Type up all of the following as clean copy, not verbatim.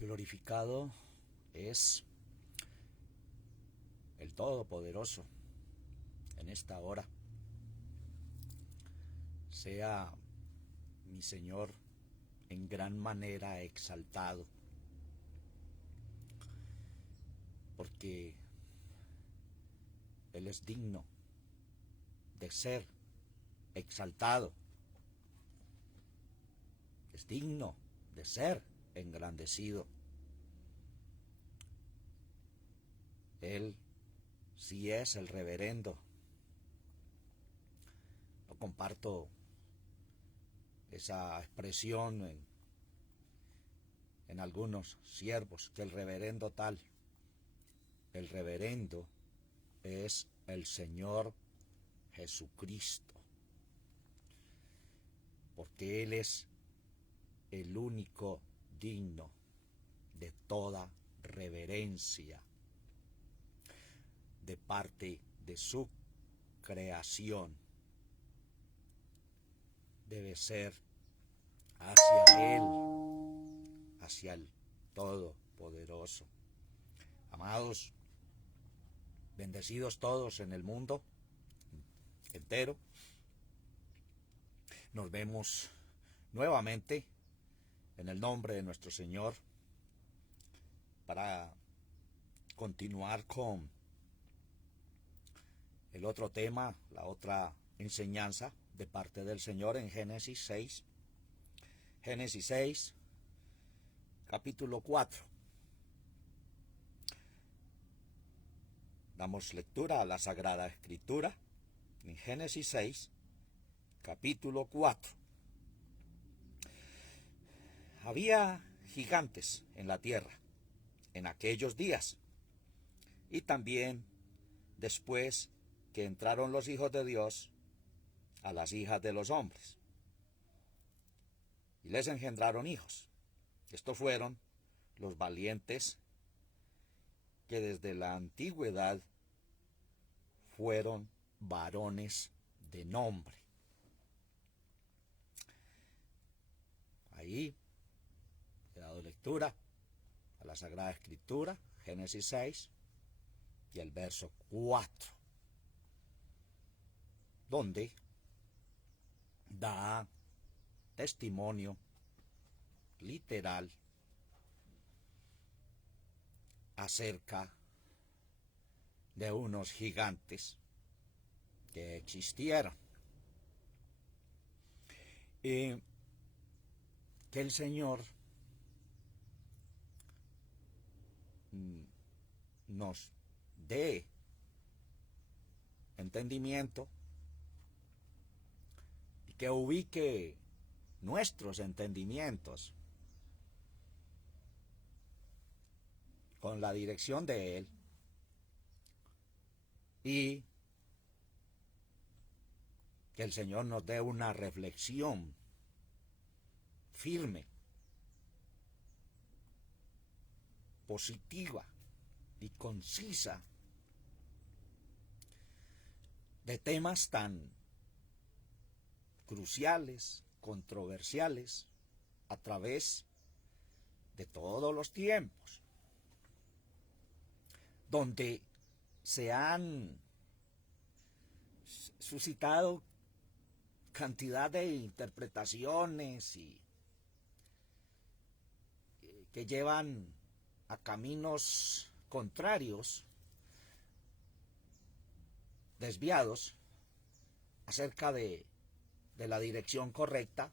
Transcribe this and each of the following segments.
Glorificado es el Todopoderoso en esta hora. Sea mi Señor en gran manera exaltado, porque Él es digno de ser exaltado, es digno de ser engrandecido. Él sí es el reverendo. No comparto esa expresión en algunos siervos, que el reverendo tal. El reverendo es el Señor Jesucristo, porque Él es el único digno de toda reverencia de parte de su creación. Debe ser hacia Él, hacia el Todopoderoso. Amados, bendecidos todos en el mundo entero, nos vemos nuevamente en el nombre de nuestro Señor para continuar con el otro tema, la otra enseñanza de parte del Señor en Génesis 6. Génesis 6, capítulo 4. Damos lectura a la Sagrada Escritura en Génesis 6, capítulo 4. Había gigantes en la tierra en aquellos días, y también después que entraron los hijos de Dios a las hijas de los hombres, y les engendraron hijos. Estos fueron los valientes que desde la antigüedad fueron varones de nombre. Ahí he dado lectura a la Sagrada Escritura, Génesis 6 y el verso 4, donde da testimonio literal acerca de unos gigantes que existieron, y que el Señor nos dé entendimiento y que ubique nuestros entendimientos con la dirección de Él, y que el Señor nos dé una reflexión firme, positiva y concisa de temas tan cruciales, controversiales, a través de todos los tiempos, donde se han suscitado cantidad de interpretaciones y que llevan a caminos contrarios, desviados acerca de la dirección correcta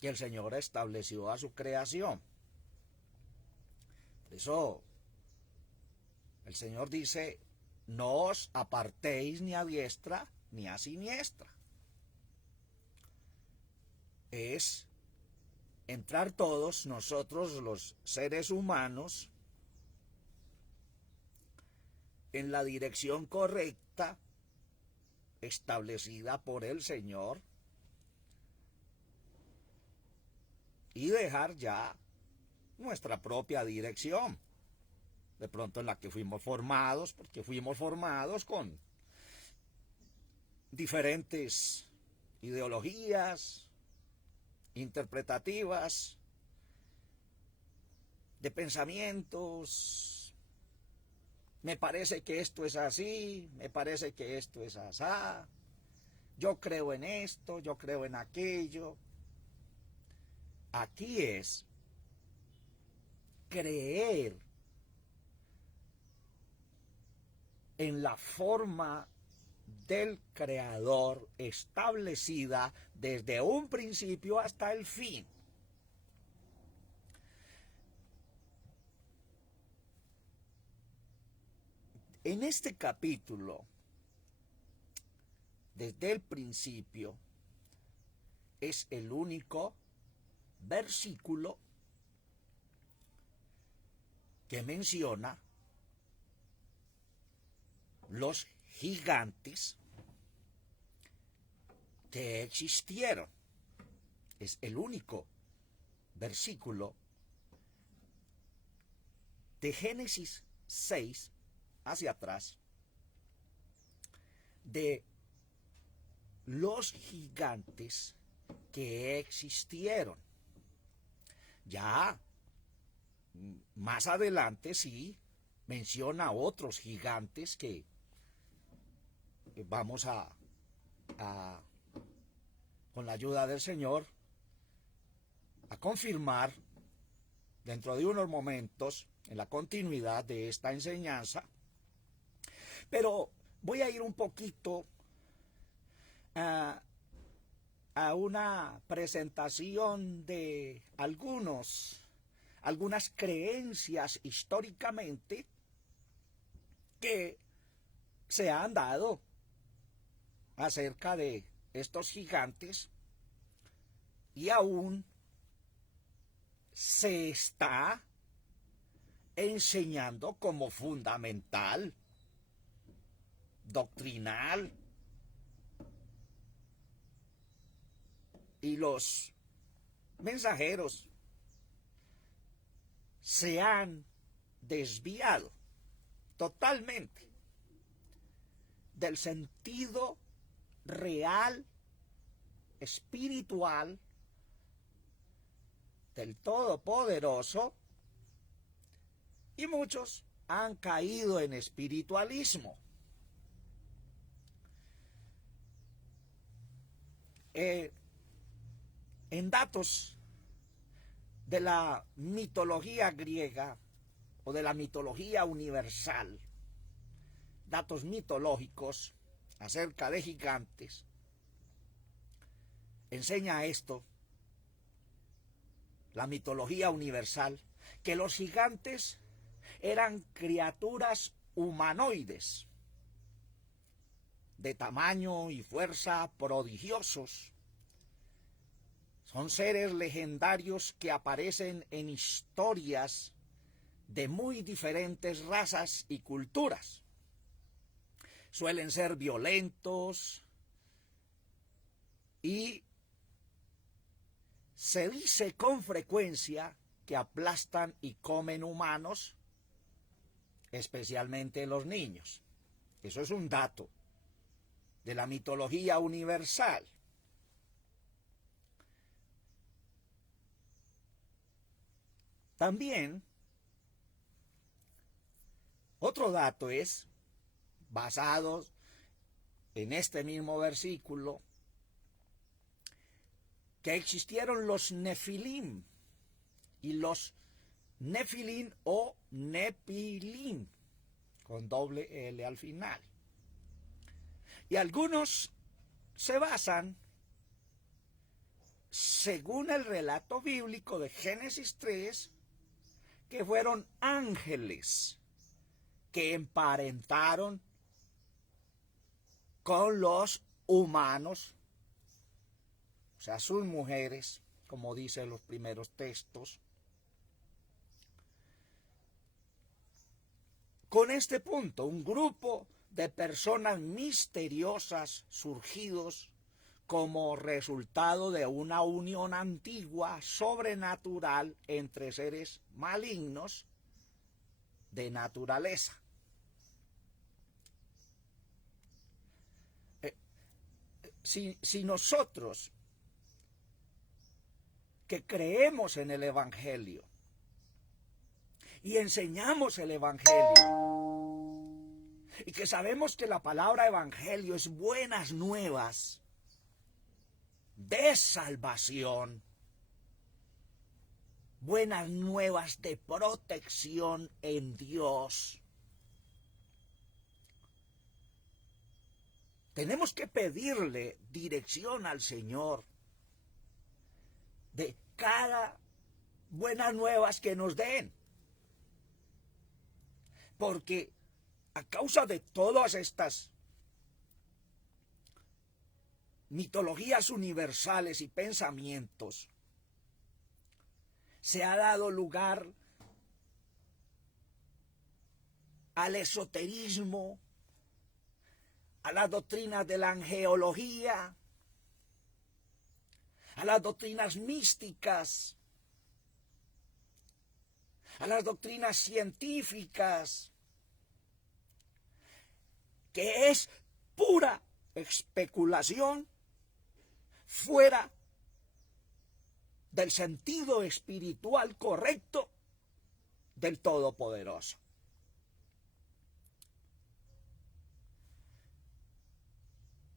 que el Señor estableció a su creación. Por eso el Señor dice: no os apartéis ni a diestra ni a siniestra. Es entrar todos nosotros, los seres humanos, en la dirección correcta establecida por el Señor, y dejar ya nuestra propia dirección, de pronto en la que fuimos formados, porque fuimos formados con diferentes ideologías interpretativas de pensamientos. Me parece que esto es así, me parece que esto es asá. Yo creo en esto, yo creo en aquello. Aquí es creer en la forma del Creador establecida desde un principio hasta el fin. En este capítulo, desde el principio, es el único versículo que menciona los gigantes que existieron. Es el único versículo de Génesis 6 hacia atrás de los gigantes que existieron. Ya más adelante sí menciona otros gigantes que vamos a con la ayuda del Señor a confirmar dentro de unos momentos en la continuidad de esta enseñanza. Pero voy a ir un poquito a una presentación de algunas creencias históricamente que se han dado acerca de estos gigantes y aún se está enseñando como fundamental, doctrinal, y los mensajeros se han desviado totalmente del sentido real, espiritual, del Todopoderoso, y muchos han caído en espiritualismo. En datos de la mitología griega o de la mitología universal, datos mitológicos acerca de gigantes, enseña esto, la mitología universal, que los gigantes eran criaturas humanoides, de tamaño y fuerza prodigiosos. Son seres legendarios que aparecen en historias de muy diferentes razas y culturas. Suelen ser violentos y se dice con frecuencia que aplastan y comen humanos, especialmente los niños. Eso es un dato de la mitología universal. También, otro dato es, basado en este mismo versículo, que existieron los Nefilim y los Nefilim o Nepilim, con doble L al final. Y algunos se basan, según el relato bíblico de Génesis 3, que fueron ángeles que emparentaron con los humanos, o sea, sus mujeres, como dicen los primeros textos. Con este punto, un grupo de personas misteriosas surgidos como resultado de una unión antigua, sobrenatural, entre seres malignos de naturaleza. Si nosotros que creemos en el Evangelio y enseñamos el evangelio, y que sabemos que la palabra evangelio es buenas nuevas de salvación, buenas nuevas de protección en Dios. Tenemos que pedirle dirección al Señor de cada buenas nuevas que nos den. Porque a causa de todas estas mitologías universales y pensamientos, se ha dado lugar al esoterismo, a las doctrinas de la angeología, a las doctrinas místicas, a las doctrinas científicas, que es pura especulación fuera del sentido espiritual correcto del Todopoderoso.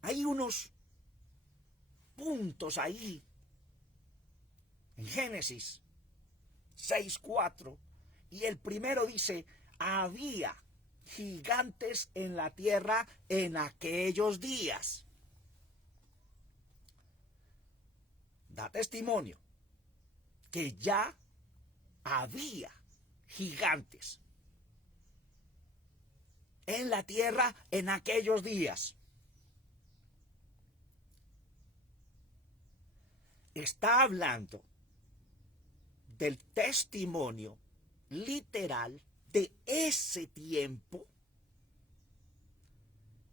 Hay unos puntos ahí en Génesis 6:4, y el primero dice: había gigantes en la tierra en aquellos días. Da testimonio que ya había gigantes en la tierra en aquellos días. Está hablando del testimonio literal de ese tiempo.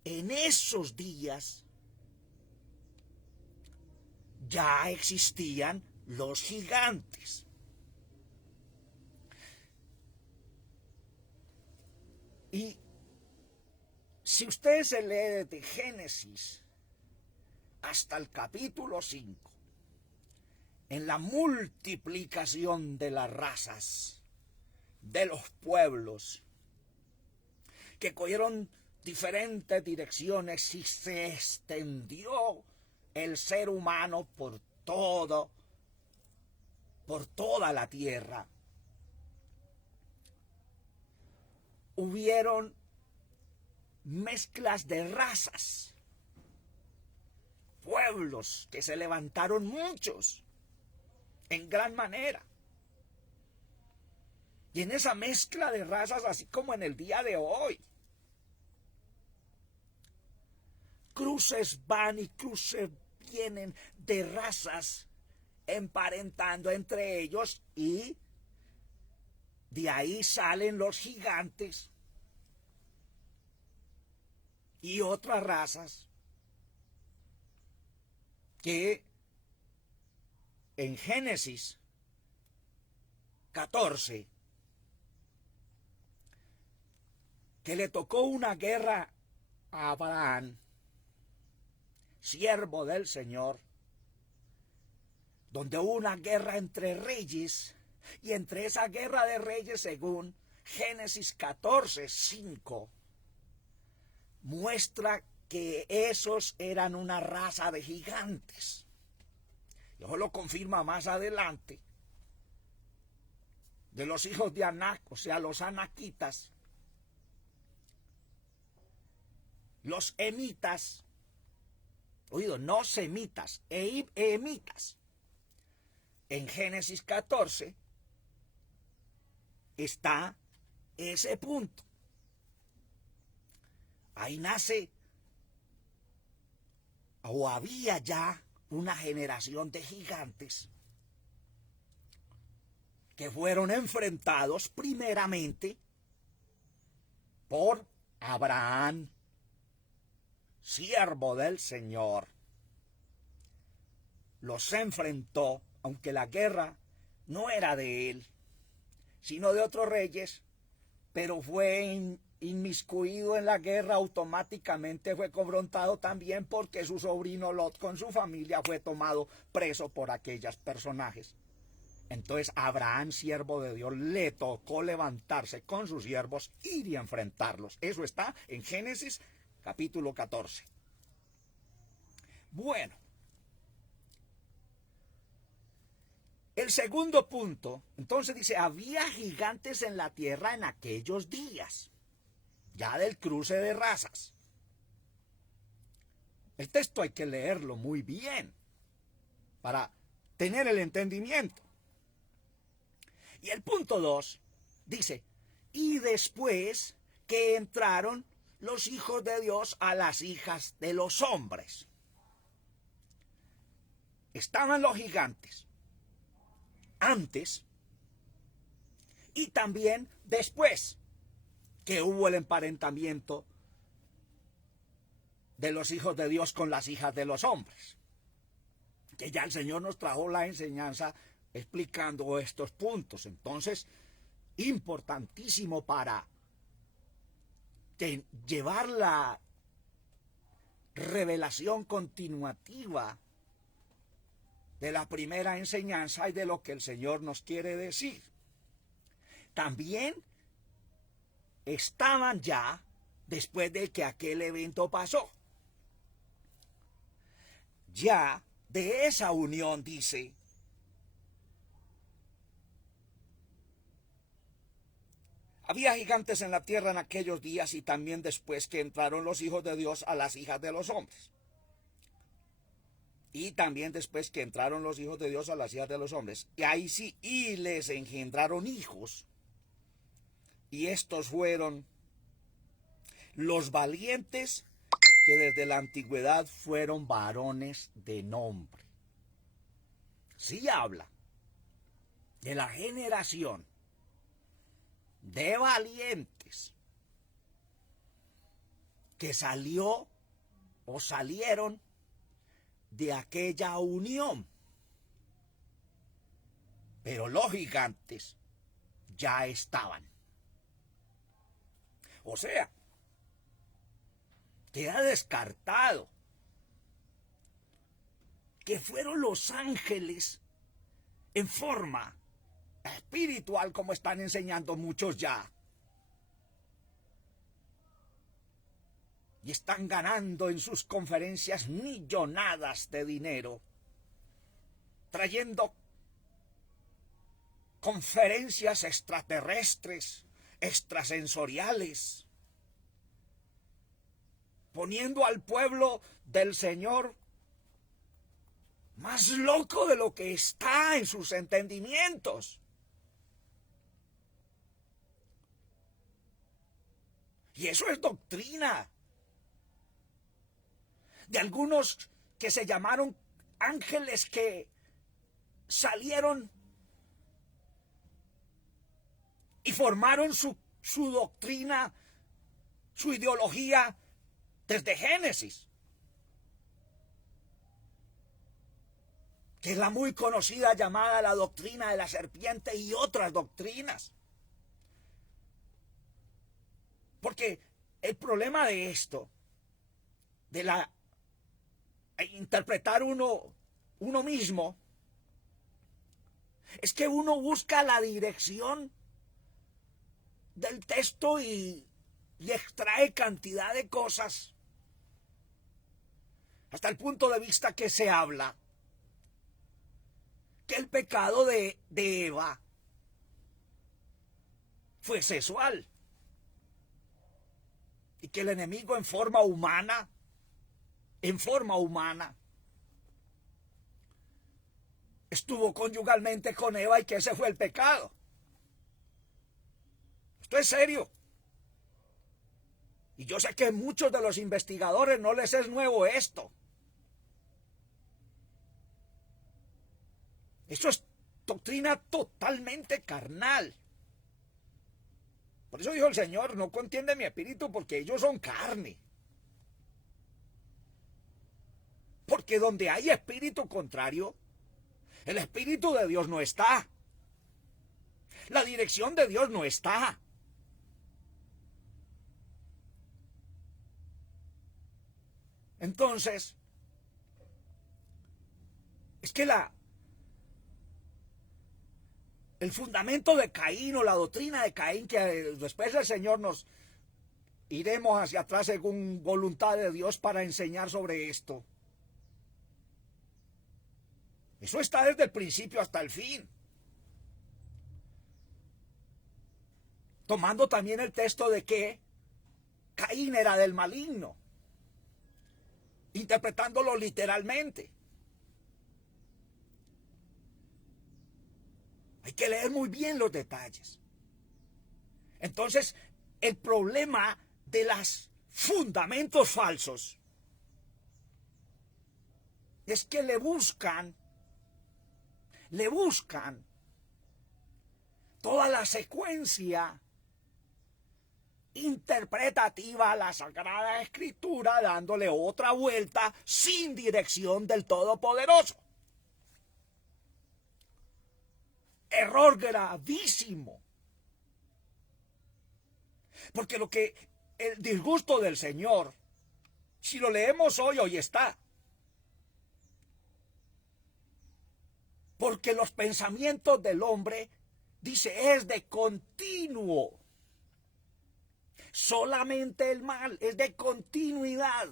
En esos días ya existían los gigantes. Y si usted se lee desde Génesis hasta el capítulo 5, en la multiplicación de las razas, de los pueblos, que cogieron diferentes direcciones y se extendió el ser humano por toda la tierra. Hubieron mezclas de razas, pueblos que se levantaron muchos, en gran manera. Y en esa mezcla de razas, así como en el día de hoy, cruces van y cruces vienen de razas, emparentando entre ellos, y de ahí salen los gigantes y otras razas que en Génesis 14, que le tocó una guerra a Abraham, siervo del Señor, donde hubo una guerra entre reyes, y entre esa guerra de reyes, según Génesis 14:5, muestra que esos eran una raza de gigantes. Dios lo confirma más adelante, de los hijos de Anac, o sea, los anaquitas, los emitas, oído, no semitas, emitas. En Génesis 14 está ese punto. Ahí nace, o había ya una generación de gigantes que fueron enfrentados primeramente por Abraham, siervo del Señor. Los enfrentó, aunque la guerra no era de él, sino de otros reyes, pero fue inmiscuido en la guerra, automáticamente fue confrontado también, porque su sobrino Lot con su familia fue tomado preso por aquellos personajes. Entonces Abraham, siervo de Dios, le tocó levantarse con sus siervos, ir y enfrentarlos. Eso está en Génesis capítulo 14. Bueno, el segundo punto, entonces dice, había gigantes en la tierra en aquellos días, ya del cruce de razas. El texto hay que leerlo muy bien para tener el entendimiento. Y el punto 2 dice, y después que entraron los hijos de Dios a las hijas de los hombres. Estaban los gigantes antes y también después que hubo el emparentamiento de los hijos de Dios con las hijas de los hombres. Que ya el Señor nos trajo la enseñanza explicando estos puntos. Entonces, importantísimo para llevar la revelación continuativa de la primera enseñanza y de lo que el Señor nos quiere decir. También estaban ya después de que aquel evento pasó. Ya de esa unión, dice, había gigantes en la tierra en aquellos días y también después que entraron los hijos de Dios a las hijas de los hombres. Y también después que entraron los hijos de Dios a las hijas de los hombres. Y ahí sí, y les engendraron hijos. Y estos fueron los valientes que desde la antigüedad fueron varones de nombre. Sí habla de la generación de valientes que salió o salieron de aquella unión. Pero los gigantes ya estaban. O sea, queda descartado que fueron los ángeles en forma espiritual, como están enseñando muchos ya. Y están ganando en sus conferencias millonadas de dinero, trayendo conferencias extraterrestres, extrasensoriales, poniendo al pueblo del Señor más loco de lo que está en sus entendimientos. Y eso es doctrina de algunos que se llamaron ángeles que salieron y formaron su doctrina, su ideología desde Génesis, que es la muy conocida llamada la doctrina de la serpiente y otras doctrinas. Porque el problema de esto, de interpretar uno mismo, es que uno busca la dirección del texto y extrae cantidad de cosas, hasta el punto de vista que se habla que el pecado de Eva fue sexual y que el enemigo en forma humana estuvo conyugalmente con Eva y que ese fue el pecado. Esto es serio. Y yo sé que a muchos de los investigadores no les es nuevo esto. Eso es doctrina totalmente carnal. Por eso dijo el Señor, no contiende mi espíritu porque ellos son carne. Porque donde hay espíritu contrario, el espíritu de Dios no está. La dirección de Dios no está. Entonces, es que el fundamento de Caín o la doctrina de Caín, que después el Señor nos iremos hacia atrás según voluntad de Dios para enseñar sobre esto. Eso está desde el principio hasta el fin. Tomando también el texto de que Caín era del maligno, interpretándolo literalmente. Hay que leer muy bien los detalles. Entonces, el problema de los fundamentos falsos es que le buscan toda la secuencia interpretativa a la Sagrada Escritura, dándole otra vuelta sin dirección del Todopoderoso. Error gravísimo. Porque el disgusto del Señor, si lo leemos hoy está. Porque los pensamientos del hombre, dice, es de continuo. Solamente el mal es de continuidad.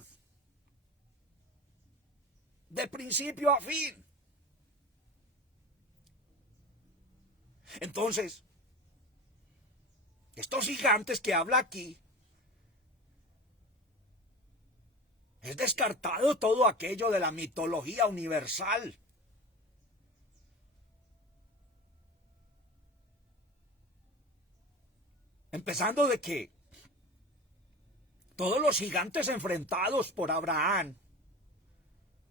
De principio a fin. Entonces, estos gigantes que habla aquí, es descartado todo aquello de la mitología universal. Empezando de que todos los gigantes enfrentados por Abraham,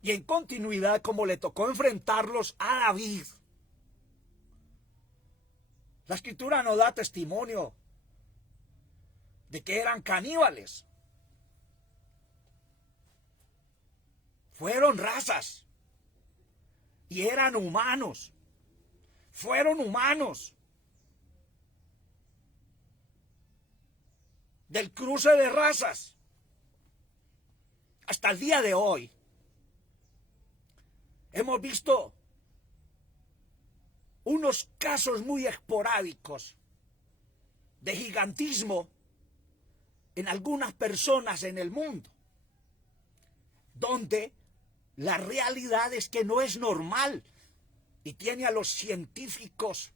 y en continuidad como le tocó enfrentarlos a David, la Escritura no da testimonio de que eran caníbales. Fueron razas y eran humanos. Fueron humanos. Del cruce de razas. Hasta el día de hoy hemos visto unos casos muy esporádicos de gigantismo en algunas personas en el mundo, donde la realidad es que no es normal y tiene a los científicos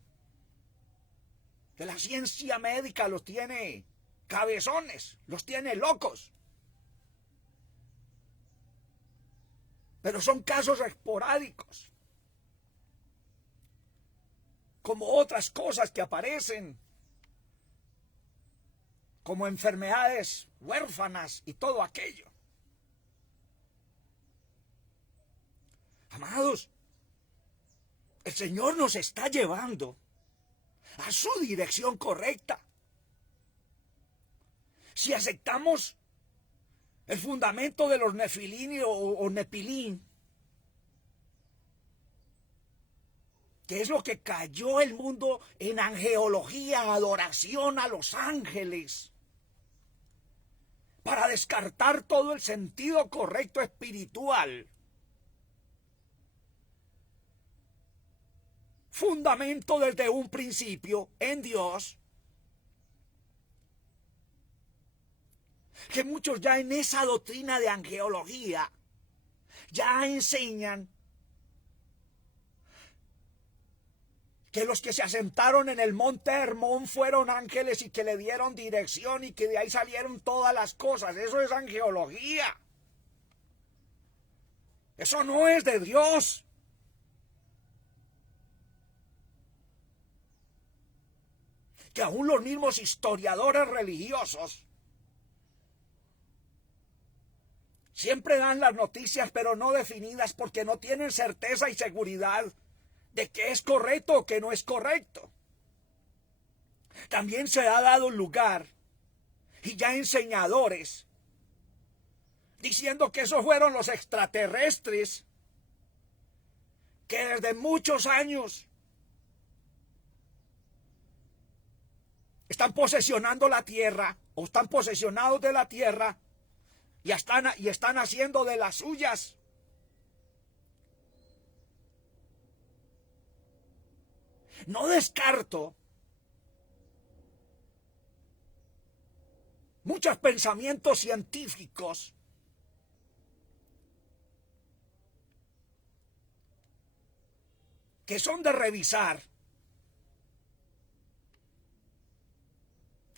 de la ciencia médica, los tiene cabezones, los tiene locos. Pero son casos esporádicos, como otras cosas que aparecen, como enfermedades huérfanas y todo aquello. Amados, el Señor nos está llevando a su dirección correcta. Si aceptamos el fundamento de los nefilín o nepilín, que es lo que cayó el mundo en angeología, adoración a los ángeles, para descartar todo el sentido correcto espiritual. Fundamento desde un principio en Dios, que muchos ya en esa doctrina de angeología ya enseñan que los que se asentaron en el monte Hermón fueron ángeles y que le dieron dirección y que de ahí salieron todas las cosas. Eso es angeología. Eso no es de Dios. Que aún los mismos historiadores religiosos siempre dan las noticias, pero no definidas, porque no tienen certeza y seguridad de qué es correcto o qué no es correcto. También se ha dado lugar, y ya enseñadores, diciendo que esos fueron los extraterrestres, que desde muchos años están posesionando la tierra, o están posesionados de la tierra, y están haciendo de las suyas. No descarto muchos pensamientos científicos que son de revisar,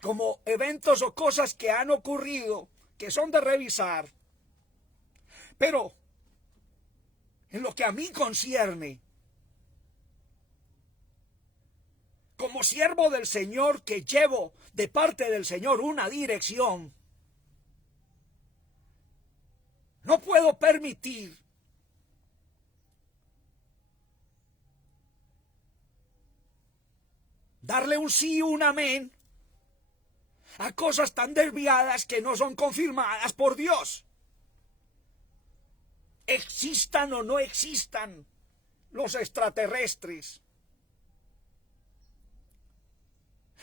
como eventos o cosas que han ocurrido, que son de revisar. Pero en lo que a mí concierne, como siervo del Señor que llevo de parte del Señor una dirección, no puedo permitir darle un sí, un amén a cosas tan desviadas que no son confirmadas por Dios. Existan o no existan los extraterrestres.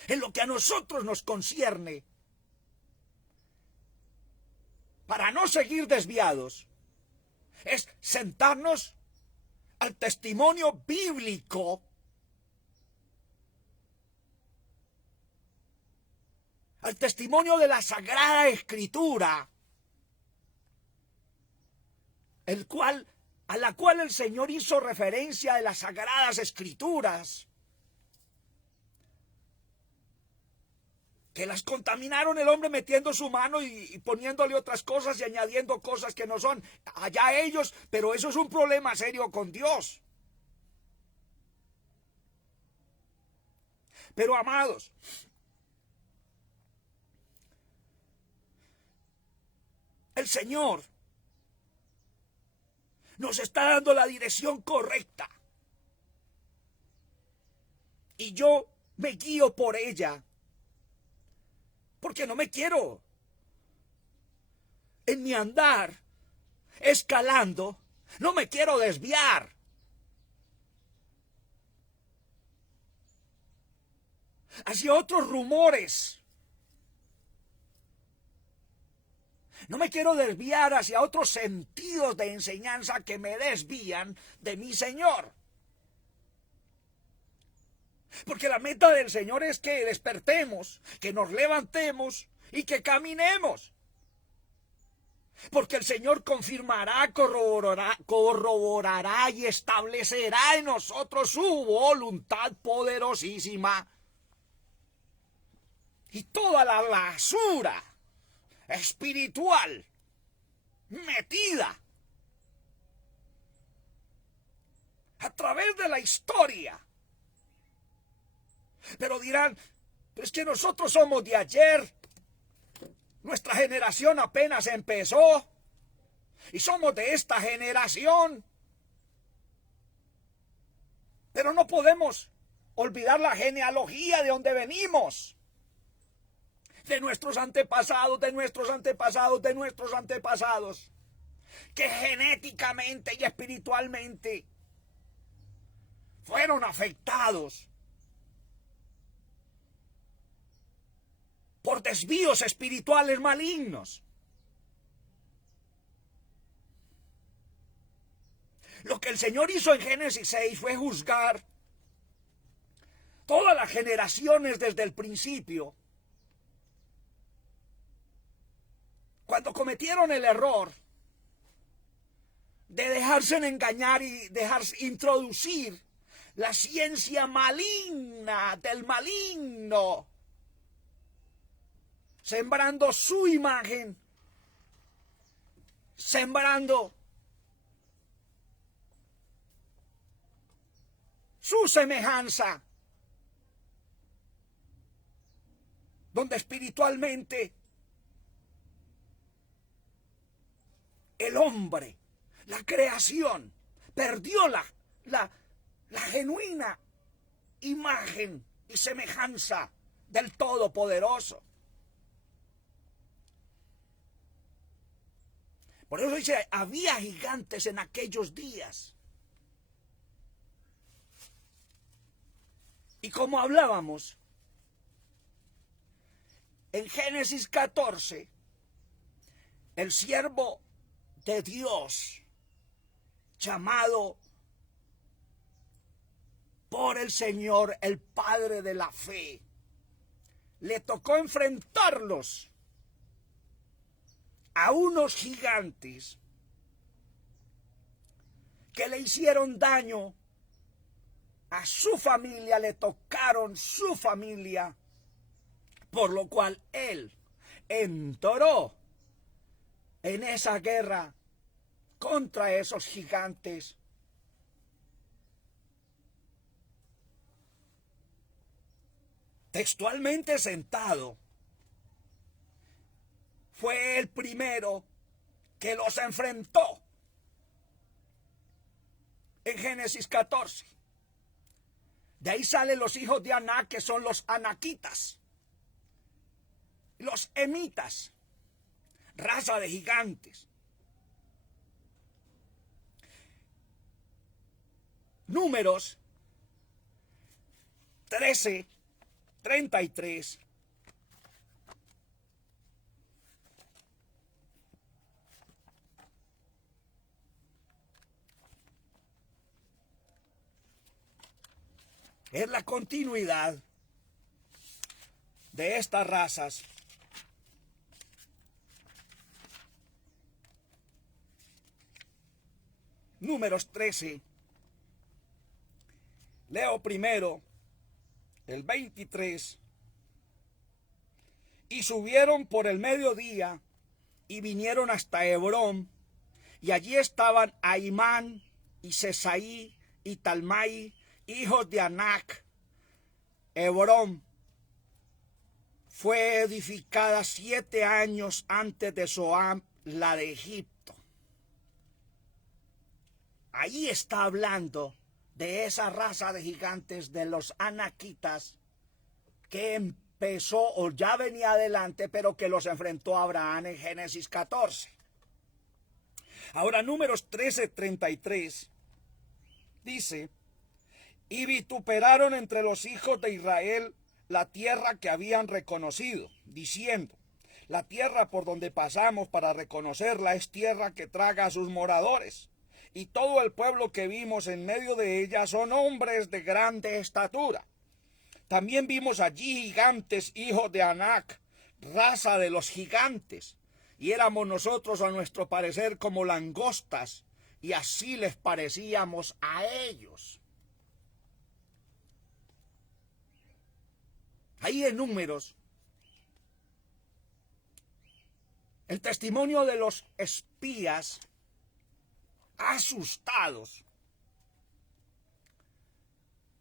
En lo que a nosotros nos concierne, para no seguir desviados, es sentarnos al testimonio bíblico al testimonio de la Sagrada Escritura, a la cual el Señor hizo referencia de las Sagradas Escrituras, que las contaminaron el hombre metiendo su mano y poniéndole otras cosas y añadiendo cosas que no son. Allá ellos, pero eso es un problema serio con Dios. Pero amados, el Señor nos está dando la dirección correcta. Y yo me guío por ella. Porque no me quiero en mi andar escalando, no me quiero desviar. Hacia otros rumores. No me quiero desviar hacia otros sentidos de enseñanza que me desvían de mi Señor. Porque la meta del Señor es que despertemos, que nos levantemos y que caminemos. Porque el Señor confirmará, corroborará y establecerá en nosotros su voluntad poderosísima. Y toda la basura espiritual metida a través de la historia. Pero dirán, pero es que nosotros somos de ayer, nuestra generación apenas empezó y somos de esta generación. Pero no podemos olvidar la genealogía de donde venimos. De nuestros antepasados, de nuestros antepasados, de nuestros antepasados, que genéticamente y espiritualmente fueron afectados por desvíos espirituales malignos. Lo que el Señor hizo en Génesis 6 fue juzgar todas las generaciones desde el principio. Cuando cometieron el error de dejarse engañar y dejarse introducir la ciencia maligna del maligno, sembrando su imagen, sembrando su semejanza, donde espiritualmente el hombre, la creación, perdió la genuina imagen y semejanza del Todopoderoso. Por eso dice, había gigantes en aquellos días. Y como hablábamos, en Génesis 14, el siervo de Dios, llamado por el Señor, el Padre de la fe. Le tocó enfrentarlos a unos gigantes que le hicieron daño a su familia, le tocaron su familia, por lo cual él entró en esa guerra contra esos gigantes. Textualmente sentado, fue el primero que los enfrentó en Génesis 14. De ahí salen los hijos de Anac, que son los anaquitas, los emitas, raza de gigantes. Números 13:33. Es la continuidad de estas razas. Números 13. Leo primero el 23. Y subieron por el mediodía y vinieron hasta Hebrón, y allí estaban Ahimán y Sesaí y Talmai, hijos de Anac. Hebrón fue edificada 7 años antes de Zoán, la de Egipto. Ahí está hablando de esa raza de gigantes, de los anaquitas, que empezó o ya venía adelante, pero que los enfrentó Abraham en Génesis 14. Ahora, Números 13:33 dice: y vituperaron entre los hijos de Israel la tierra que habían reconocido, diciendo: la tierra por donde pasamos para reconocerla es tierra que traga a sus moradores, y todo el pueblo que vimos en medio de ella son hombres de grande estatura. También vimos allí gigantes, hijos de Anac, raza de los gigantes, y éramos nosotros a nuestro parecer como langostas, y así les parecíamos a ellos. Ahí en Números, el testimonio de los espías asustados,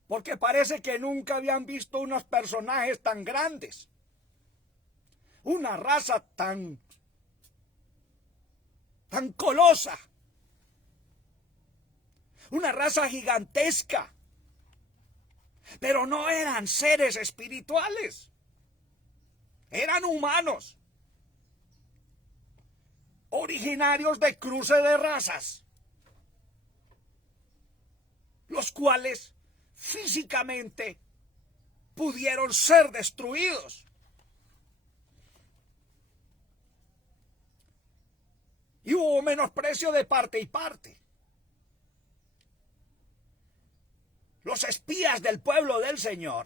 porque parece que nunca habían visto unos personajes tan grandes, una raza tan colosa, una raza gigantesca. Pero no eran seres espirituales, eran humanos, originarios de cruce de razas, los cuales físicamente pudieron ser destruidos. Y hubo menosprecio de parte y parte. Los espías del pueblo del Señor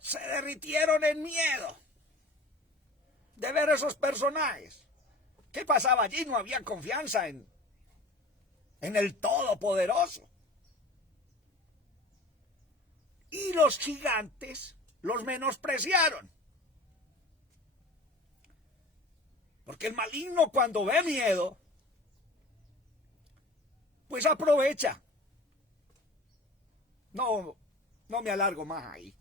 se derritieron en miedo de ver esos personajes. ¿Qué pasaba allí? No había confianza en el Todopoderoso. Y los gigantes los menospreciaron. Porque el maligno, cuando ve miedo, pues aprovecha. No me alargo más ahí.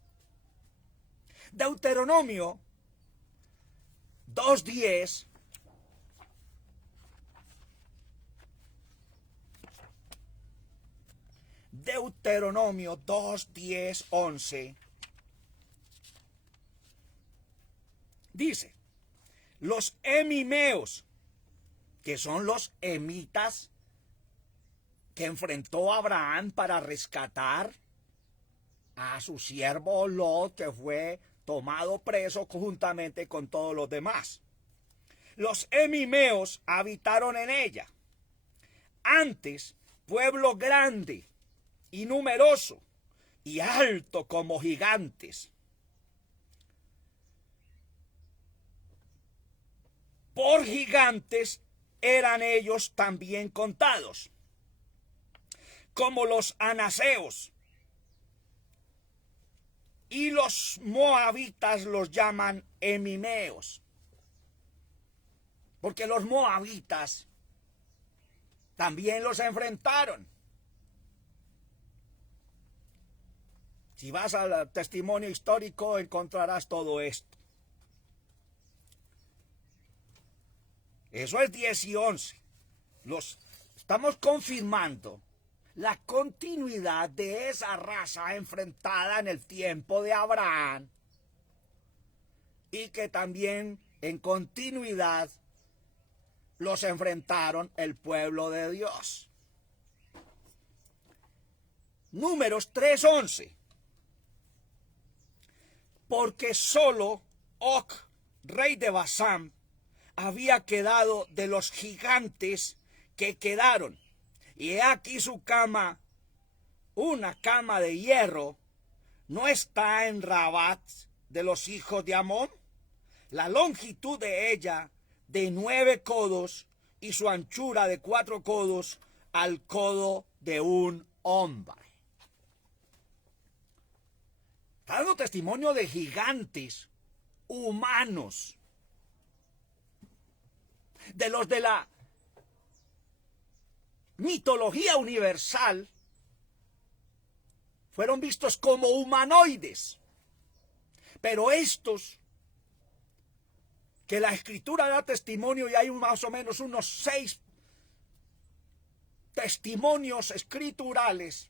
Deuteronomio 2:10. Deuteronomio 2:10, 11. Dice: los emimeos, que son los emitas que enfrentó Abraham para rescatar a su siervo Lot, que fue tomado preso juntamente con todos los demás. Los emimeos habitaron en ella. Antes pueblo grande y numeroso y alto como gigantes. Por gigantes eran ellos también contados, como los anaseos, y los moabitas los llaman emimeos, porque los moabitas también los enfrentaron. Si vas al testimonio histórico encontrarás todo esto. Eso es 10 y 11. Estamos confirmando la continuidad de esa raza enfrentada en el tiempo de Abraham y que también en continuidad los enfrentaron el pueblo de Dios. Números 3:11. Porque solo Og, rey de Basán, había quedado de los gigantes que quedaron. Y he aquí su cama, una cama de hierro, ¿no está en Rabat de los hijos de Amón? La longitud de ella de 9 codos y su anchura de 4 codos al codo de un hombre. Está dando testimonio de gigantes humanos, de los de la mitología universal, fueron vistos como humanoides. Pero estos, que la escritura da testimonio, y hay más o menos unos 6 testimonios escriturales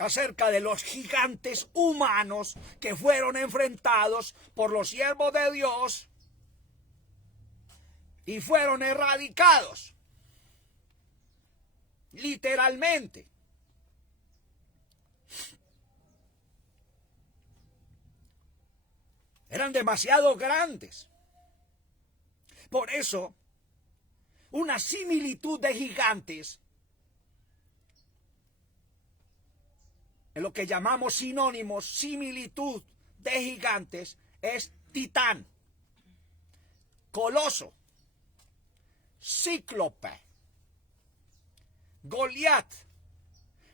acerca de los gigantes humanos que fueron enfrentados por los siervos de Dios y fueron erradicados, literalmente. Eran demasiado grandes. Por eso, una similitud de gigantes, en lo que llamamos sinónimos, similitud de gigantes, es titán, coloso, cíclope, Goliat,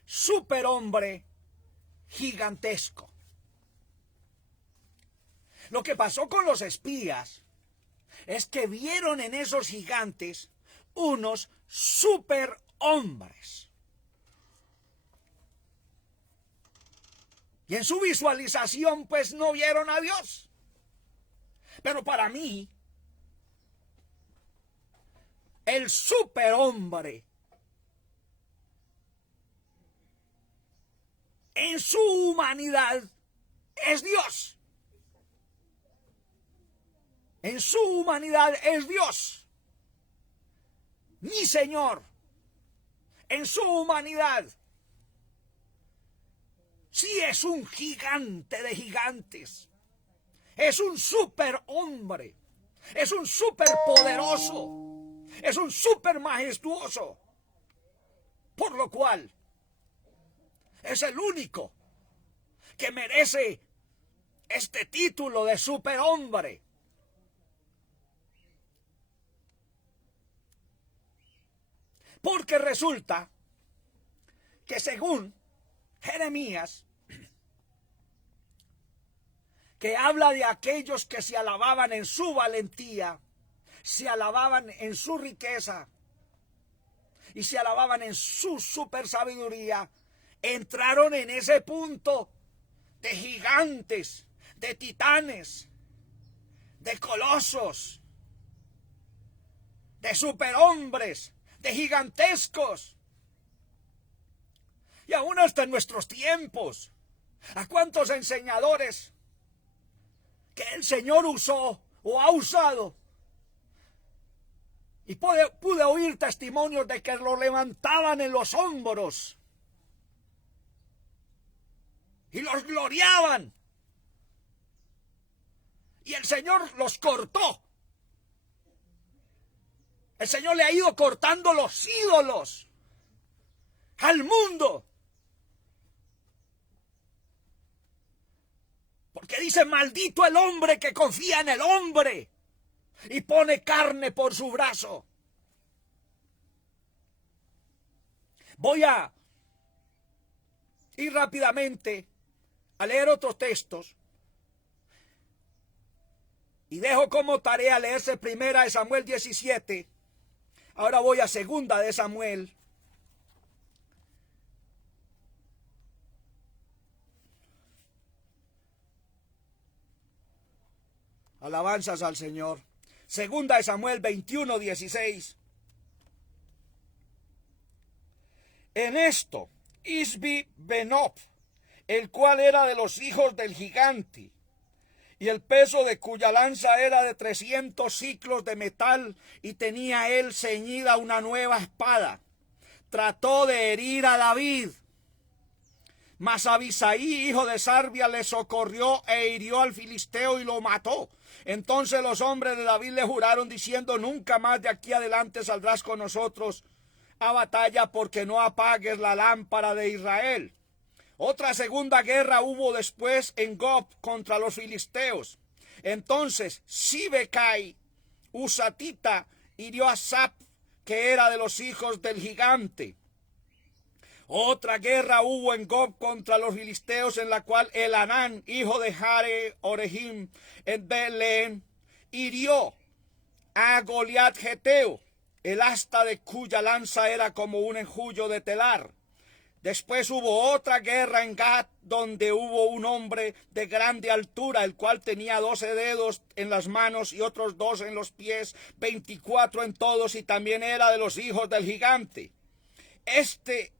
superhombre gigantesco. Lo que pasó con los espías es que vieron en esos gigantes unos superhombres. Y en su visualización pues no vieron a Dios. Pero para mí, el superhombre en su humanidad es Dios. En su humanidad es Dios. Mi Señor, en su humanidad, sí es un gigante de gigantes. Es un superhombre. Es un superpoderoso. Es un supermajestuoso. Por lo cual, es el único que merece este título de superhombre. Porque resulta que según Jeremías, que habla de aquellos que se alababan en su valentía, se alababan en su riqueza y se alababan en su supersabiduría, entraron en ese punto de gigantes, de titanes, de colosos, de superhombres, de gigantescos. Y aún hasta en nuestros tiempos, ¿a cuántos enseñadores que el Señor usó o ha usado? Y pude oír testimonios de que lo levantaban en los hombros y los gloriaban. Y el Señor los cortó. El Señor le ha ido cortando los ídolos al mundo. Porque dice, maldito el hombre que confía en el hombre y pone carne por su brazo. Voy a ir rápidamente a leer otros textos y dejo como tarea leerse primera de Samuel 17. Ahora voy a segunda de Samuel. Alabanzas al Señor. Segunda de Samuel 21:16. En esto, Isbi Benob, el cual era de los hijos del gigante, y el peso de cuya lanza era de 300 siclos de metal, y tenía él ceñida una nueva espada, trató de herir a David. Mas Abisaí, hijo de Sarbia, le socorrió e hirió al filisteo y lo mató. Entonces los hombres de David le juraron diciendo, nunca más de aquí adelante saldrás con nosotros a batalla, porque no apagues la lámpara de Israel. Otra segunda guerra hubo después en Gob contra los filisteos. Entonces Sibecai, Usatita, hirió a Sap, que era de los hijos del gigante. Otra guerra hubo en Gob contra los filisteos, en la cual Elanán, hijo de Jare Orehim, en Belén, hirió a Goliat Geteo, el asta de cuya lanza era como un enjullo de telar. Después hubo otra guerra en Gat, donde hubo un hombre de grande altura, el cual tenía 12 dedos en las manos y otros 2 en los pies, 24 en todos, y también era de los hijos del gigante. Este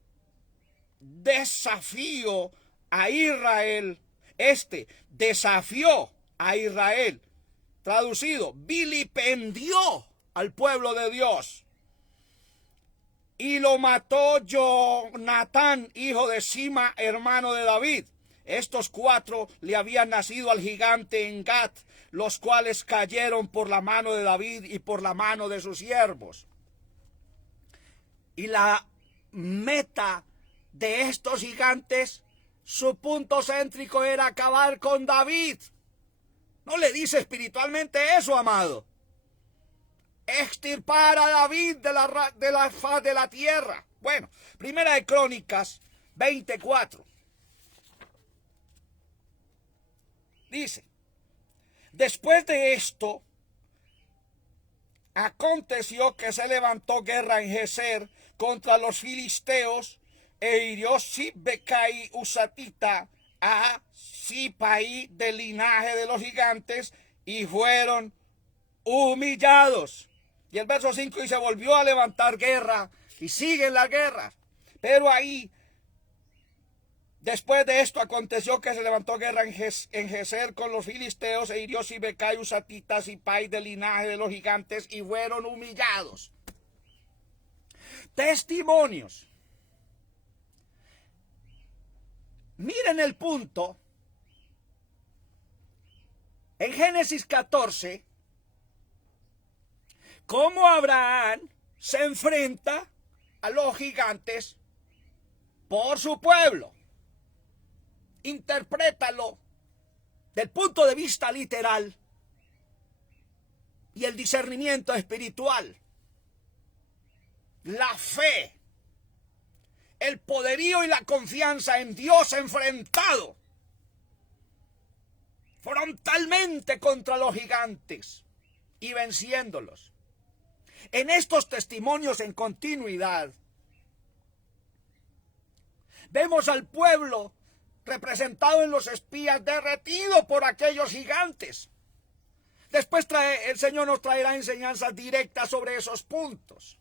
desafió a Israel, desafió a Israel, traducido, vilipendió al pueblo de Dios, y lo mató Jonatán, hijo de Sima, hermano de David. Estos 4 le habían nacido al gigante en Gat, los cuales cayeron por la mano de David y por la mano de sus siervos. Y la meta de estos gigantes, su punto céntrico era acabar con David. ¿No le dice espiritualmente eso, amado? Extirpar a David de la faz de la tierra. Bueno, primera de Crónicas 24. Dice, después de esto, aconteció que se levantó guerra en Geser contra los filisteos, e hirió Sibecai Usatita a Sipai del linaje de los gigantes, y fueron humillados. Y el verso 5 dice, volvió a levantar guerra, y siguen las guerras. Pero ahí, después de esto, aconteció que se levantó guerra en Geser con los filisteos, e hirió Sibecai Usatita Sipai del linaje de los gigantes, y fueron humillados. Testimonios. Miren el punto. En Génesis 14, cómo Abraham se enfrenta a los gigantes por su pueblo. Interprétalo del punto de vista literal y el discernimiento espiritual. La fe, el poderío y la confianza en Dios enfrentado frontalmente contra los gigantes y venciéndolos. En estos testimonios en continuidad, vemos al pueblo representado en los espías derretido por aquellos gigantes. Después el Señor nos traerá enseñanzas directas sobre esos puntos.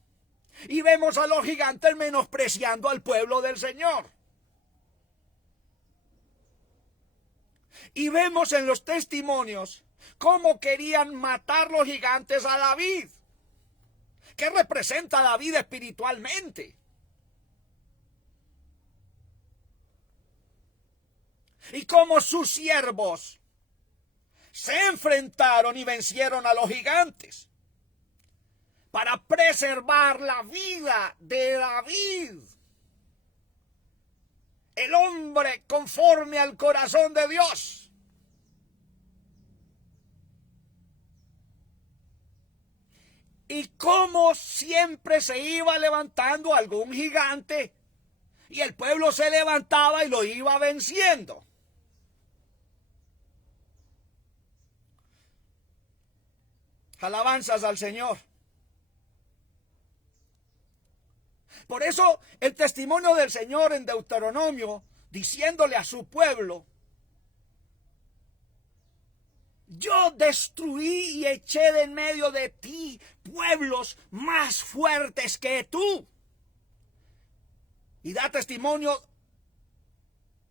Y vemos a los gigantes menospreciando al pueblo del Señor. Y vemos en los testimonios cómo querían matar los gigantes a David. ¿Qué representa David espiritualmente? Y cómo sus siervos se enfrentaron y vencieron a los gigantes para preservar la vida de David. el hombre conforme al corazón de Dios. Y como siempre se iba levantando algún gigante, y el pueblo se levantaba y lo iba venciendo. Alabanzas al Señor. Por eso el testimonio del Señor en Deuteronomio, diciéndole a su pueblo: yo destruí y eché de en medio de ti pueblos más fuertes que tú. Y da testimonio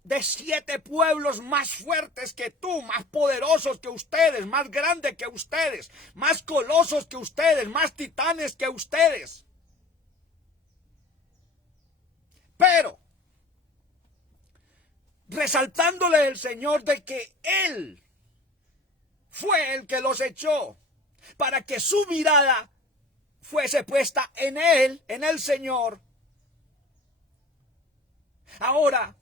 de 7 pueblos más fuertes que tú, más poderosos que ustedes, más grandes que ustedes, más colosos que ustedes, más titanes que ustedes. Pero, resaltándole el Señor de que Él fue el que los echó, para que su mirada fuese puesta en Él, en el Señor. Ahora,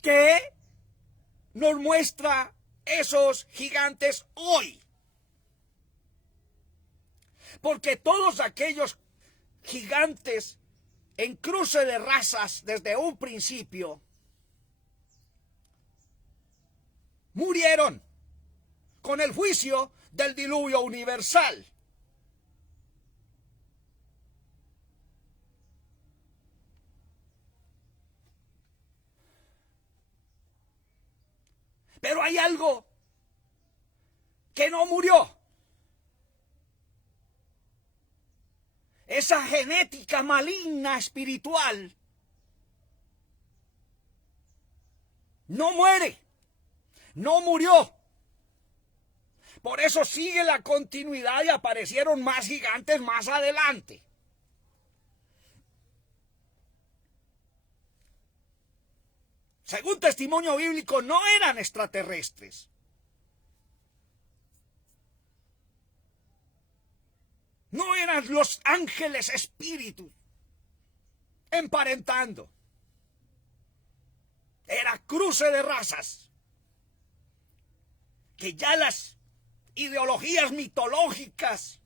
¿qué nos muestra esos gigantes hoy? Porque todos aquellos gigantes en cruce de razas desde un principio murieron con el juicio del diluvio universal. Pero hay algo que no murió. Esa genética maligna espiritual no muere, no murió. Por eso sigue la continuidad y aparecieron más gigantes más adelante. Según testimonio bíblico, no eran extraterrestres. No eran los ángeles espíritus emparentando. Era cruce de razas. Que ya las ideologías mitológicas,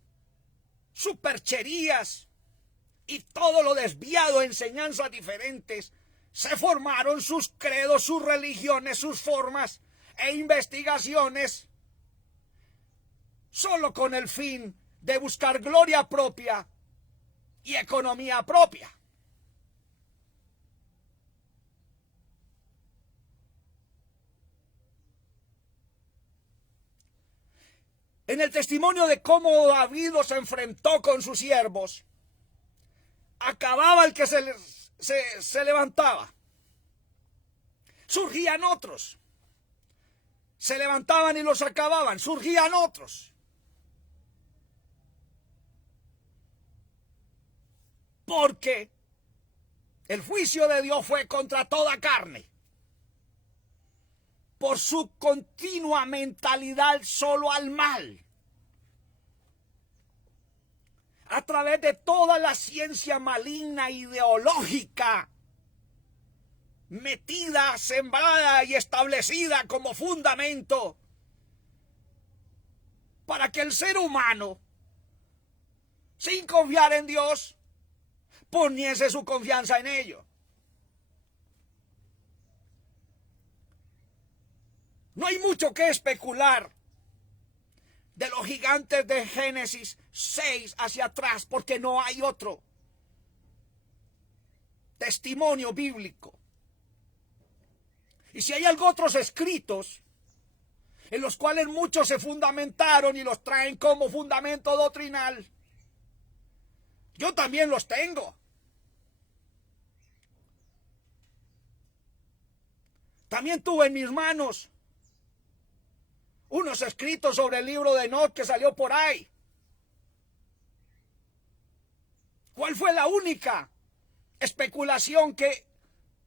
supercherías y todo lo desviado, enseñanzas diferentes, se formaron sus credos, sus religiones, sus formas e investigaciones, solo con el fin de buscar gloria propia y economía propia. En el testimonio de cómo David se enfrentó con sus siervos, acababa el que se levantaba. Surgían otros. Se levantaban y los acababan. Surgían otros. Porque el juicio de Dios fue contra toda carne. Por su continua mentalidad solo al mal. A través de toda la ciencia maligna ideológica, metida, sembrada y establecida como fundamento para que el ser humano, sin confiar en Dios, poniese su confianza en ello. No hay mucho que especular de los gigantes de Génesis 6 hacia atrás, porque no hay otro testimonio bíblico. Y si hay algo otros escritos en los cuales muchos se fundamentaron y los traen como fundamento doctrinal, yo también los tengo. También tuve en mis manos unos escritos sobre el libro de Enoc que salió por ahí. ¿Cuál fue la única especulación que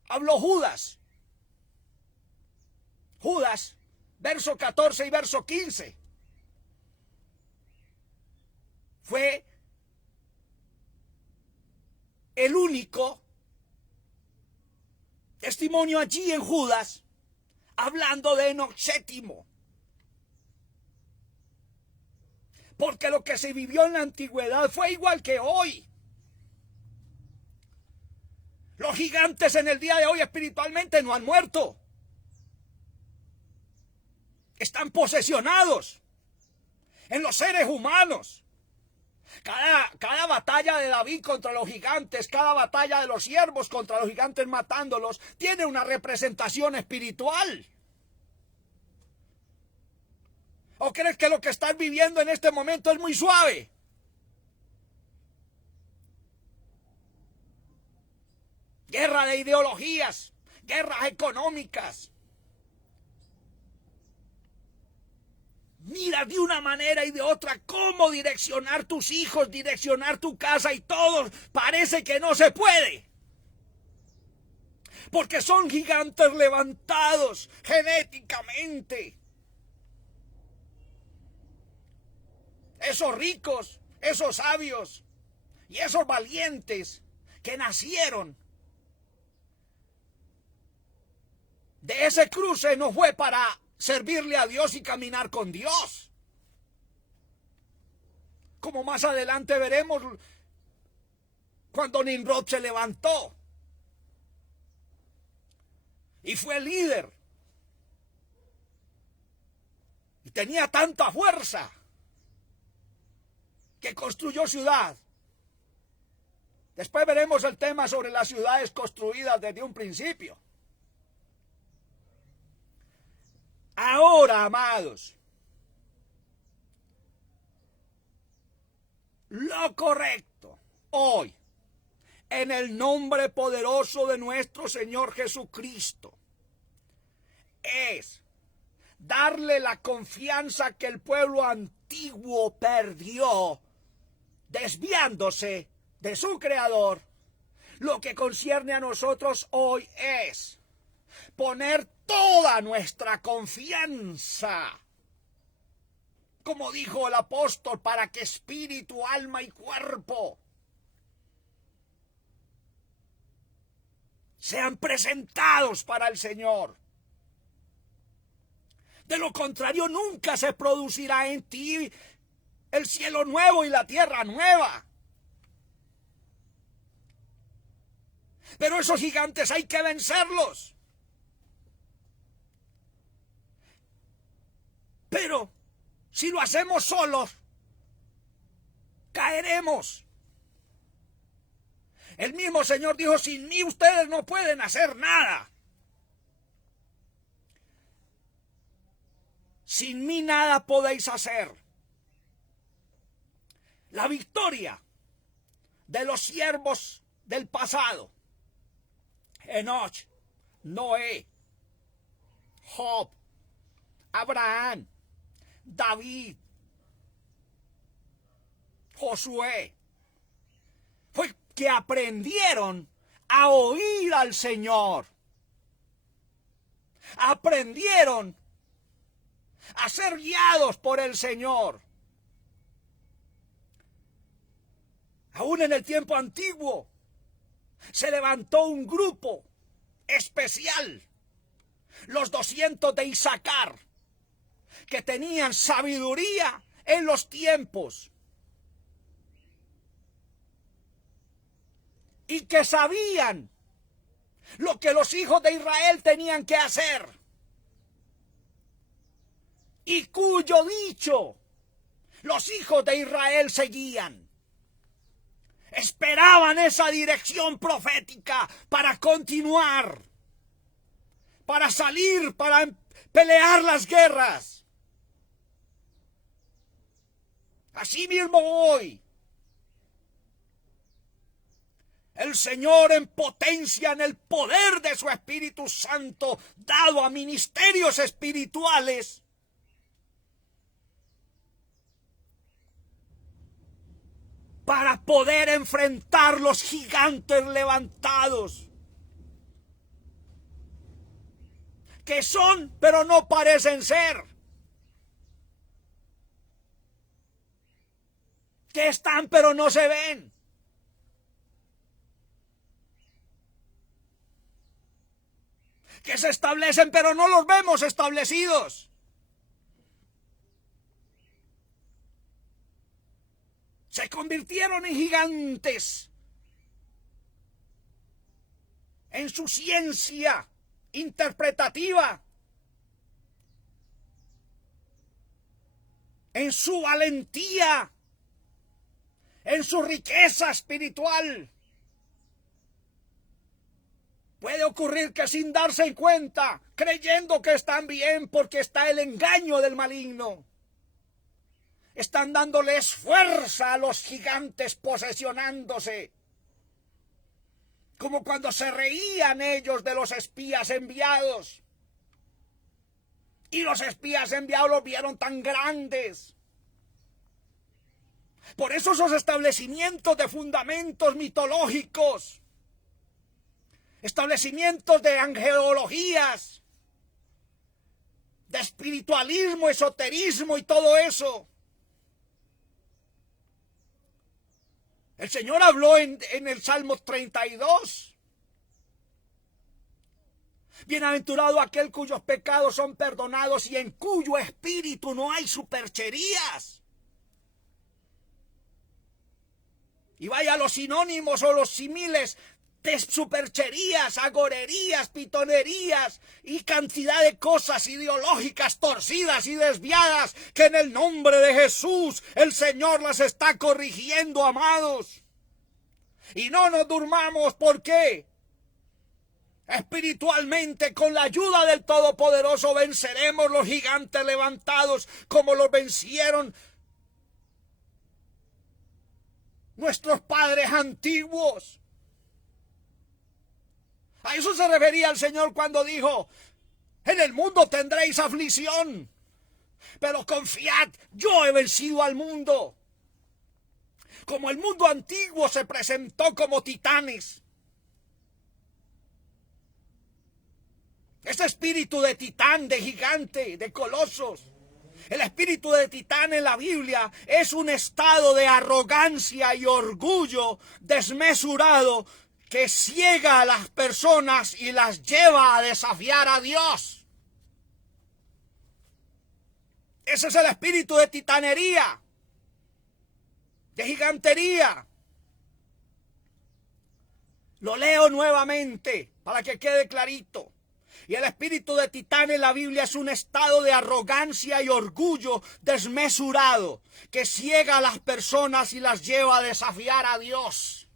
habló Judas? Judas, verso 14 y verso 15. Fue el único testimonio allí en Judas, hablando de Enoc séptimo. Porque lo que se vivió en la antigüedad fue igual que hoy. Los gigantes en el día de hoy espiritualmente no han muerto. Están posesionados en los seres humanos. Cada batalla de David contra los gigantes, cada batalla de los siervos contra los gigantes matándolos, tiene una representación espiritual. ¿O crees que lo que estás viviendo en este momento es muy suave? Guerra de ideologías, guerras económicas. Mira de una manera y de otra cómo direccionar tus hijos, direccionar tu casa, y todo parece que no se puede. Porque son gigantes levantados genéticamente. Esos ricos, esos sabios y esos valientes que nacieron de ese cruce no fue para servirle a Dios y caminar con Dios. Como más adelante veremos cuando Nimrod se levantó y fue líder y tenía tanta fuerza que construyó ciudad. Después veremos el tema sobre las ciudades construidas desde un principio. Ahora, amados, lo correcto hoy, en el nombre poderoso de nuestro Señor Jesucristo, es darle la confianza que el pueblo antiguo perdió, desviándose de su Creador. Lo que concierne a nosotros hoy es poner toda nuestra confianza, como dijo el apóstol, para que espíritu, alma y cuerpo sean presentados para el Señor. De lo contrario, nunca se producirá en ti el cielo nuevo y la tierra nueva. Pero esos gigantes hay que vencerlos. Pero si lo hacemos solos, caeremos. El mismo Señor dijo: sin mí ustedes no pueden hacer nada. Sin mí nada podéis hacer. La victoria de los siervos del pasado: Enoch, Noé, Job, Abraham, David, Josué, fue que aprendieron a oír al Señor. Aprendieron a ser guiados por el Señor. Aún en el tiempo antiguo se levantó un grupo especial, los 200 de Isaacar, que tenían sabiduría en los tiempos y que sabían lo que los hijos de Israel tenían que hacer, y cuyo dicho los hijos de Israel seguían. Esperaban esa dirección profética para continuar, para salir, para pelear las guerras. Así mismo hoy, el Señor, en potencia, en el poder de su Espíritu Santo, dado a ministerios espirituales, para poder enfrentar los gigantes levantados, que son pero no parecen ser, que están pero no se ven. que se establecen, pero no los vemos establecidos. Se convirtieron en gigantes en su ciencia interpretativa, en su valentía, en su riqueza espiritual. Puede ocurrir que sin darse cuenta, creyendo que están bien porque está el engaño del maligno, están dándoles fuerza a los gigantes posesionándose. Como cuando se reían ellos de los espías enviados. Y los espías enviados los vieron tan grandes. Por eso esos establecimientos de fundamentos mitológicos, establecimientos de angelologías, de espiritualismo, esoterismo y todo eso. El Señor habló en el Salmo 32. Bienaventurado aquel cuyos pecados son perdonados y en cuyo espíritu no hay supercherías. Y vaya a los sinónimos o los símiles de supercherías, agorerías, pitonerías y cantidad de cosas ideológicas torcidas y desviadas que en el nombre de Jesús el Señor las está corrigiendo, amados. Y no nos durmamos, ¿por qué? Espiritualmente, con la ayuda del Todopoderoso, venceremos los gigantes levantados como los vencieron nuestros padres antiguos. A eso se refería el Señor cuando dijo: en el mundo tendréis aflicción, pero confiad, yo he vencido al mundo. Como el mundo antiguo se presentó como titanes, ese espíritu de titán, de gigante, de colosos, el espíritu de titán en la Biblia es un estado de arrogancia y orgullo desmesurado que ciega a las personas y las lleva a desafiar a Dios. Ese es el espíritu de titanería, de gigantería. Lo leo nuevamente para que quede clarito. Y el espíritu de titán en la Biblia es un estado de arrogancia y orgullo desmesurado que ciega a las personas y las lleva a desafiar a Dios.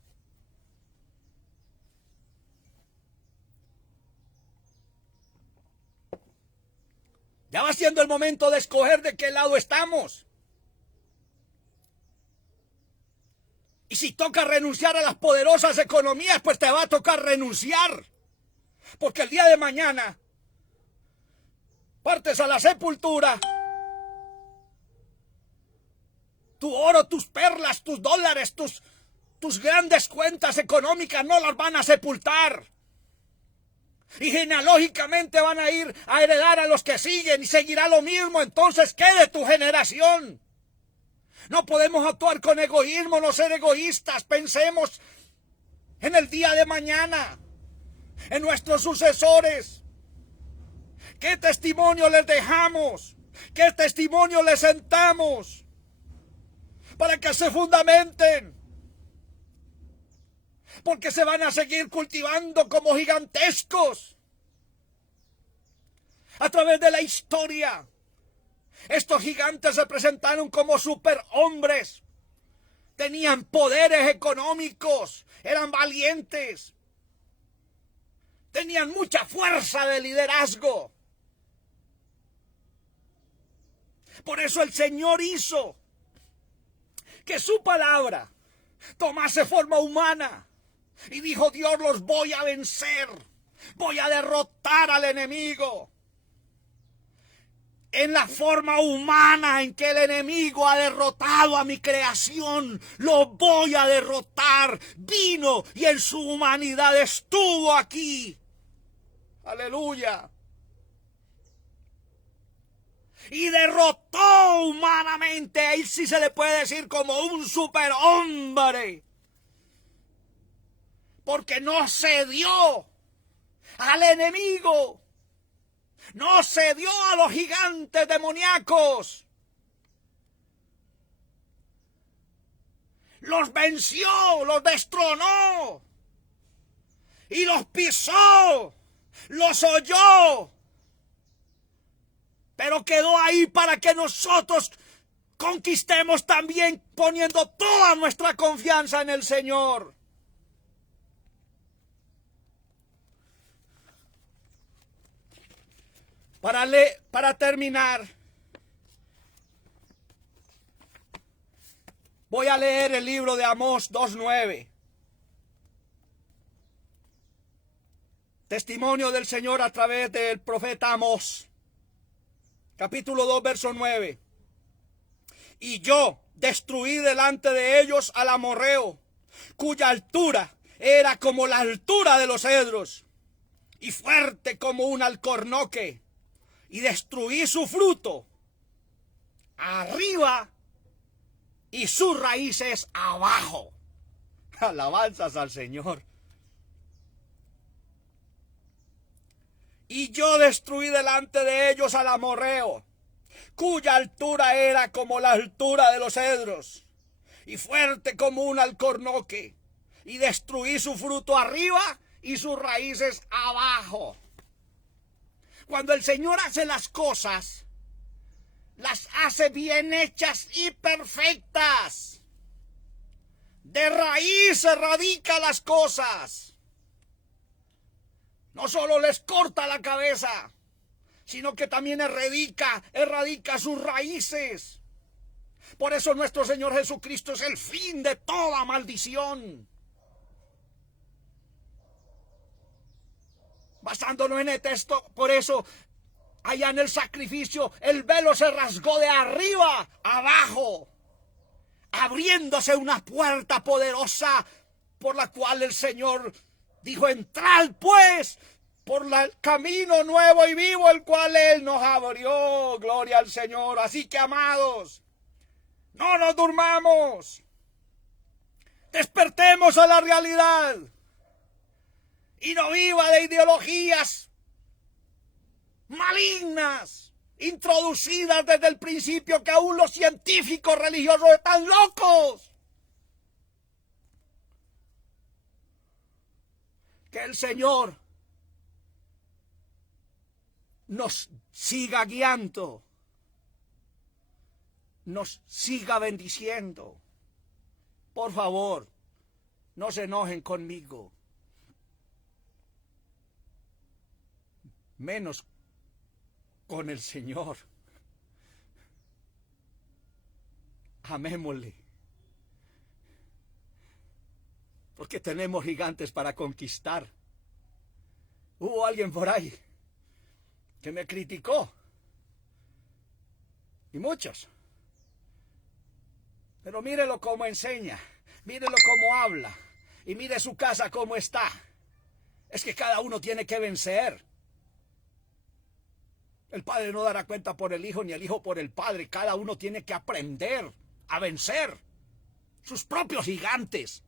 Ya va siendo el momento de escoger de qué lado estamos. Y si toca renunciar a las poderosas economías, pues te va a tocar renunciar. Porque el día de mañana partes a la sepultura. Tu oro, tus perlas, tus dólares, tus grandes cuentas económicas no las van a sepultar. Y genealógicamente van a ir a heredar a los que siguen y seguirá lo mismo. Entonces, ¿qué de tu generación? No podemos actuar con egoísmo, no ser egoístas. Pensemos en el día de mañana, en nuestros sucesores. ¿Qué testimonio les dejamos? ¿Qué testimonio les sentamos? Para que se fundamenten. Porque se van a seguir cultivando como gigantescos. A través de la historia, estos gigantes se presentaron como superhombres. Tenían poderes económicos, eran valientes. Tenían mucha fuerza de liderazgo. Por eso el Señor hizo que su palabra tomase forma humana. Y dijo Dios: los voy a vencer. Voy a derrotar al enemigo. En la forma humana en que el enemigo ha derrotado a mi creación, lo voy a derrotar. Vino y en su humanidad estuvo aquí. Aleluya. Y derrotó humanamente, ahí sí se le puede decir como un superhombre. Porque no cedió al enemigo. No cedió a los gigantes demoníacos. Los venció, los destronó y los pisó, los holló. Pero quedó ahí para que nosotros conquistemos también poniendo toda nuestra confianza en el Señor. Para terminar, voy a leer el libro de Amós 2:9. Testimonio del Señor a través del profeta Amós. Capítulo 2, verso 9. Y yo destruí delante de ellos al amorreo, cuya altura era como la altura de los cedros, y fuerte como un alcornoque, y destruí su fruto arriba y sus raíces abajo. Alabanzas al Señor. Y yo destruí delante de ellos al amorreo, cuya altura era como la altura de los cedros, y fuerte como un alcornoque, y destruí su fruto arriba y sus raíces abajo. Cuando el Señor hace las cosas, las hace bien hechas y perfectas. De raíz erradica las cosas. No solo les corta la cabeza, sino que también erradica sus raíces. Por eso nuestro Señor Jesucristo es el fin de toda maldición. Basándonos en el texto, por eso, allá en el sacrificio, el velo se rasgó de arriba a abajo, abriéndose una puerta poderosa por la cual el Señor dijo: entrad pues por el camino nuevo y vivo, el cual Él nos abrió. Gloria al Señor. Así que, amados, no nos durmamos. Despertemos a la realidad. Y no viva de ideologías malignas, introducidas desde el principio, que aún los científicos religiosos están locos. Que el Señor nos siga guiando, nos siga bendiciendo. Por favor, no se enojen conmigo, menos con el Señor. Amémosle, porque tenemos gigantes para conquistar. Hubo alguien por ahí que me criticó, y muchos, pero mírelo cómo enseña, mírelo cómo habla, y mire su casa cómo está. Es que cada uno tiene que vencer. El Padre no dará cuenta por el Hijo, ni el Hijo por el Padre. Cada uno tiene que aprender a vencer sus propios gigantes.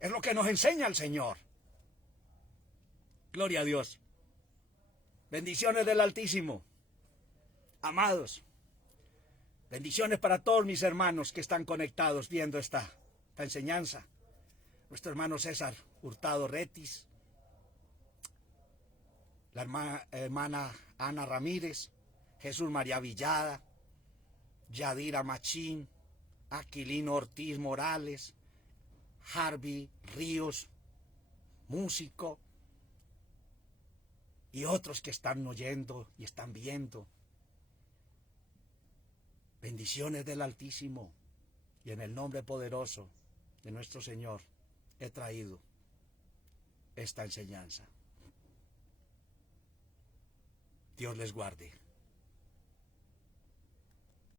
Es lo que nos enseña el Señor. Gloria a Dios. Bendiciones del Altísimo. Amados, bendiciones para todos mis hermanos que están conectados viendo esta enseñanza. Nuestro hermano César Hurtado Retis, la hermana Ana Ramírez, Jesús María Villada, Yadira Machín, Aquilino Ortiz Morales, Harvey Ríos, músico, y otros que están oyendo y están viendo. Bendiciones del Altísimo, y en el nombre poderoso de nuestro Señor he traído esta enseñanza. Dios les guarde.